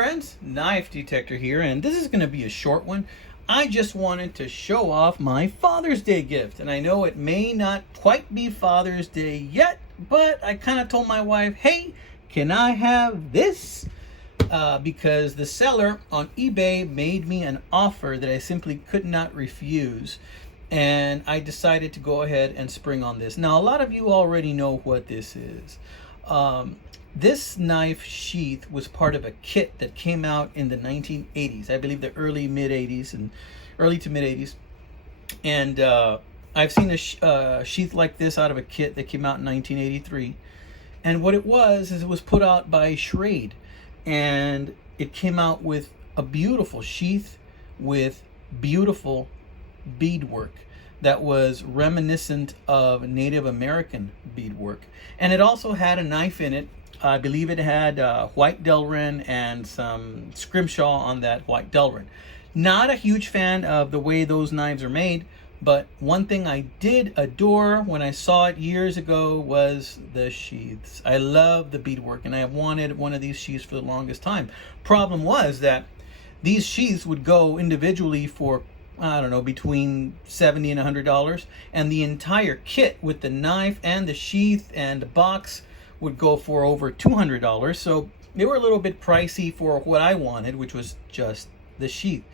friends, Knife Detector here, and this is going to be a short one. I just wanted to show off my Father's Day gift, and I know it may not quite be Father's Day yet, but I kind of told my wife, hey, can I have this? Because the seller on eBay made me an offer that I simply could not refuse, and I decided to go ahead and spring on this. Now, a lot of you already know what this is. This knife sheath was part of a kit that came out in the 1980s. I believe the early to mid 80s. And I've seen a sheath like this out of a kit that came out in 1983. And what it was is it was put out by Schrade. And it came out with a beautiful sheath with beautiful beadwork that was reminiscent of Native American beadwork. And it also had a knife in it. I believe it had white Delrin and some scrimshaw on that white Delrin. Not a huge fan of the way those knives are made, but one thing I did adore when I saw it years ago was the sheaths. I love the beadwork, and I have wanted one of these sheaths for the longest time. Problem was that these sheaths would go individually for, I don't know, between $70 and $100, and the entire kit with the knife and the sheath and the box would go for over $200. So they were a little bit pricey for what I wanted, which was just the sheath.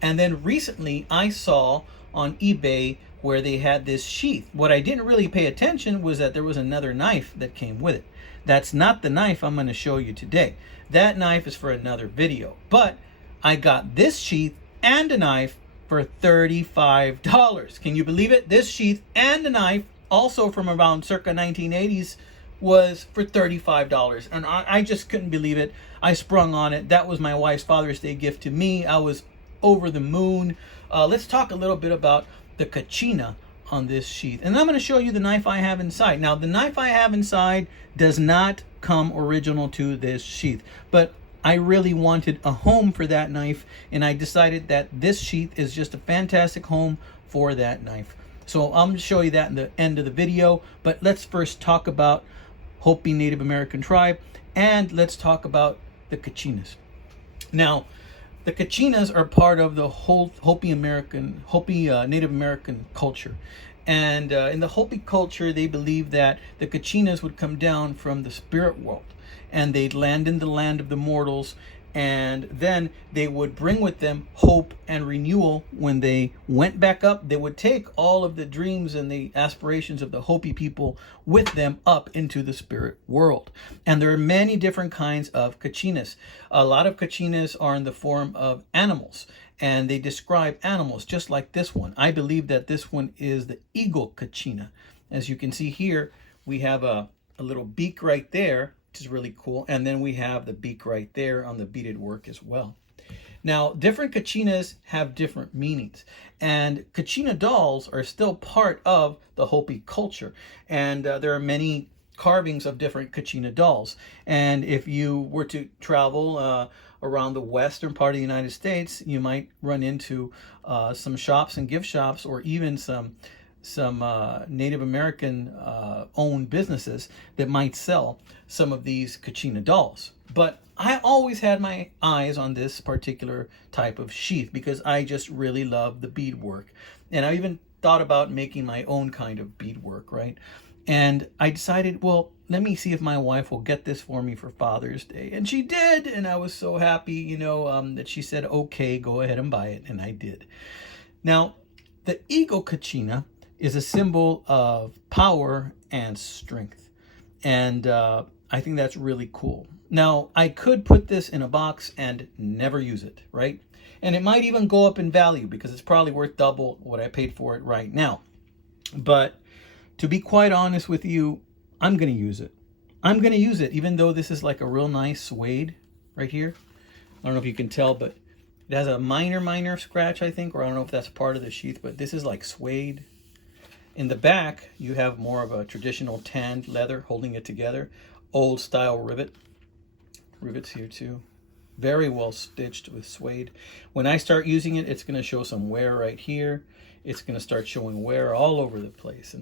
And then recently I saw on eBay where they had this sheath. What I didn't really pay attention was that there was another knife that came with it. That's not the knife I'm going to show you today. That knife is for another video. But I got this sheath and a knife for $35. Can you believe it? This sheath and a knife, also from around circa 1980s, was for $35. And I just couldn't believe it. I sprung on it. That was my wife's Father's Day gift to me. I was over the moon. Let's talk a little bit about the Kachina on this sheath. And I'm going to show you the knife I have inside. Now, the knife I have inside does not come original to this sheath, but I really wanted a home for that knife, and I decided that this sheath is just a fantastic home for that knife. So I'm going to show you that in the end of the video, but let's first talk about Hopi Native American tribe, and let's talk about the Kachinas. Now, the Kachinas are part of the whole Hopi Native American culture. And in the Hopi culture, they believe that the Kachinas would come down from the spirit world, and they'd land in the land of the mortals, and then they would bring with them hope and renewal. When they went back up, they would take all of the dreams and the aspirations of the Hopi people with them up into the spirit world. And there are many different kinds of Kachinas. A lot of Kachinas are in the form of animals, and they describe animals just like this one. I believe that this one is the eagle Kachina. As you can see here, we have a little beak right there, which is really cool. And then we have the beak right there on the beaded work as well. Now, different Kachinas have different meanings, and Kachina dolls are still part of the Hopi culture. And there are many carvings of different Kachina dolls. And if you were to travel around the western part of the United States, you might run into some shops and gift shops, or even some Native American owned businesses that might sell some of these Kachina dolls. But I always had my eyes on this particular type of sheath because I just really love the beadwork. And I even thought about making my own kind of beadwork, right? And I decided, well, let me see if my wife will get this for me for Father's Day. And she did, and I was so happy, that she said, okay, go ahead and buy it, and I did. Now, the eagle Kachina is a symbol of power and strength. And I think that's really cool. Now, I could put this in a box and never use it, right? And it might even go up in value because it's probably worth double what I paid for it right now. But to be quite honest with you, I'm going to use it. I'm going to use it, even though this is like a real nice suede right here. I don't know if you can tell, but it has a minor scratch, I think, or I don't know if that's part of the sheath, but this is like suede. In the back, you have more of a traditional tanned leather holding it together. Old style rivets here too. Very well stitched with suede. When I start using it, it's going to show some wear right here. It's going to start showing wear all over the place.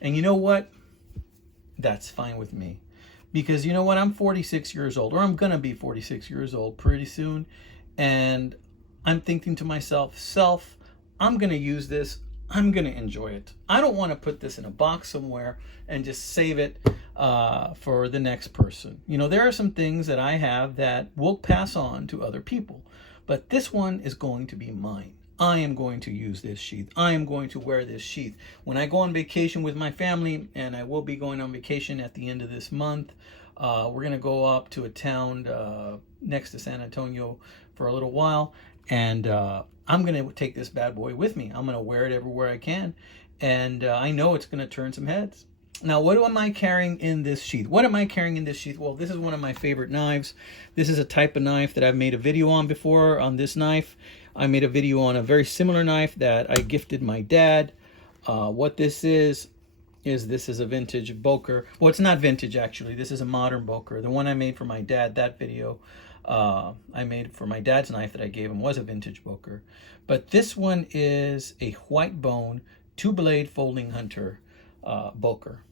And you know what? That's fine with me. Because you know what? I'm 46 years old, or I'm going to be 46 years old pretty soon. And I'm thinking to myself, I'm going to use this. I'm going to enjoy it. I don't want to put this in a box somewhere and just save it for the next person. You know, there are some things that I have that will pass on to other people, but this one is going to be mine. I am going to use this sheath. I am going to wear this sheath. When I go on vacation with my family, and I will be going on vacation at the end of this month, we're going to go up to a town next to San Antonio for a little while, and I'm going to take this bad boy with me. I'm going to wear it everywhere I can, and I know it's going to turn some heads. Now, what am I carrying in this sheath? What am I carrying in this sheath? Well, this is one of my favorite knives. This is a type of knife that I've made a video on before on this knife. I made a video on a very similar knife that I gifted my dad. What this is this is a vintage Boker. Well, it's not vintage, actually. This is a modern Boker. The one I made for my dad, that video I made for my dad's knife that I gave him was a vintage Boker. But this one is a white bone, 2-blade folding hunter Boker.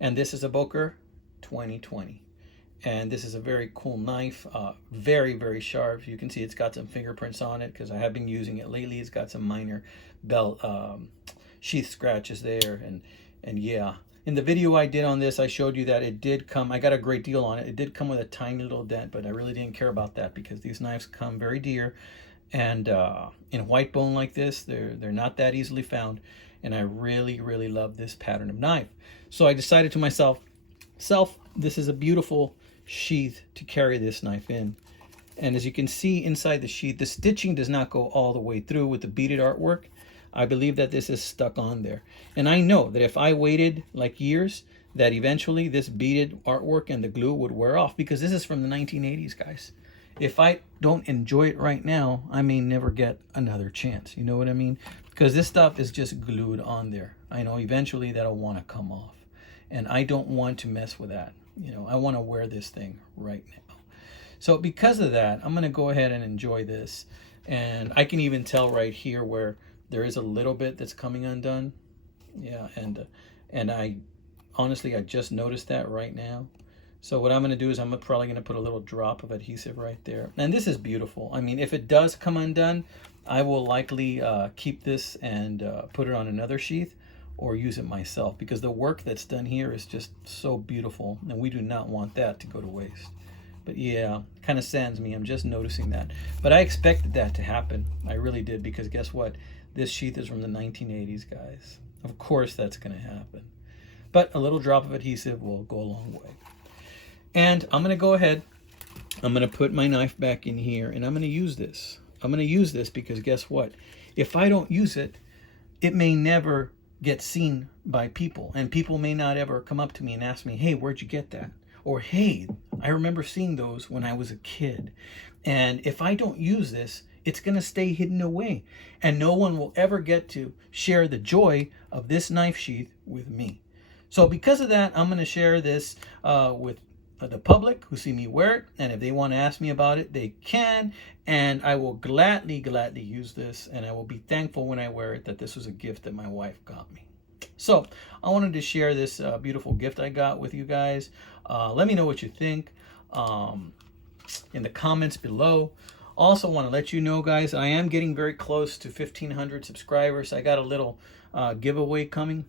And this is a Boker 2020. And this is a very cool knife, very, very sharp. You can see it's got some fingerprints on it because I have been using it lately. It's got some minor belt sheath scratches there. And yeah, in the video I did on this, I showed you that it did come, I got a great deal on it. It did come with a tiny little dent, but I really didn't care about that because these knives come very dear. And in white bone like this, they're not that easily found. And I really, really love this pattern of knife. So I decided to myself, this is a beautiful sheath to carry this knife in. And as you can see inside the sheath, the stitching does not go all the way through with the beaded artwork. I believe that this is stuck on there. And I know that if I waited like years, that eventually this beaded artwork and the glue would wear off, because this is from the 1980s, guys. If I don't enjoy it right now, I may never get another chance. You know what I mean? Because this stuff is just glued on there. I know eventually that'll want to come off. And I don't want to mess with that. You know, I want to wear this thing right now. So because of that, I'm going to go ahead and enjoy this. And I can even tell right here where there is a little bit that's coming undone. Yeah, and I honestly, I just noticed that right now. So what I'm going to do is I'm probably going to put a little drop of adhesive right there. And this is beautiful. I mean, if it does come undone, I will likely keep this and put it on another sheath or use it myself, because the work that's done here is just so beautiful, and we do not want that to go to waste. But yeah, kind of saddens me. I'm just noticing that. But I expected that to happen. I really did, because guess what? This sheath is from the 1980s, guys. Of course that's going to happen. But a little drop of adhesive will go a long way. And I'm going to go ahead. I'm going to put my knife back in here, and I'm going to use this. I'm going to use this because guess what? If I don't use it, it may never get seen by people, and people may not ever come up to me and ask me, hey, where'd you get that? Or, hey, I remember seeing those when I was a kid. And if I don't use this, it's going to stay hidden away, and no one will ever get to share the joy of this knife sheath with me. So because of that, I'm going to share this with the public who see me wear it, and if they want to ask me about it, they can, and I will gladly use this, and I will be thankful when I wear it that this was a gift that my wife got me. So I wanted to share this beautiful gift I got with you guys. Let me know what you think in the comments below. Also want to let you know, guys, I am getting very close to 1,500 subscribers. I got a little giveaway coming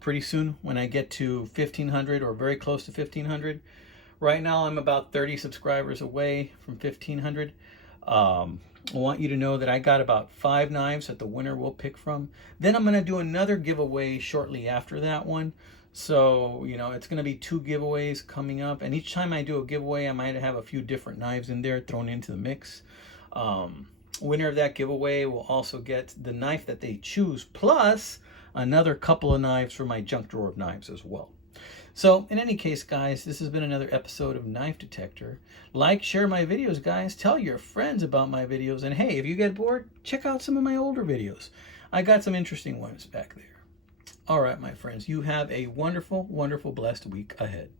pretty soon when I get to 1,500 or very close to 1,500. Right now I'm about 30 subscribers away from 1,500. I want you to know that I got about 5 knives that the winner will pick from. Then I'm going to do another giveaway shortly after that one. So, you know, it's going to be 2 giveaways coming up. And each time I do a giveaway, I might have a few different knives in there thrown into the mix. Winner of that giveaway will also get the knife that they choose, plus another couple of knives for my junk drawer of knives as well. So in any case, guys, this has been another episode of Knife Detector. Like, share my videos, guys. Tell your friends about my videos. And hey, if you get bored, check out some of my older videos. I got some interesting ones back there. All right, my friends, you have a wonderful, wonderful, blessed week ahead.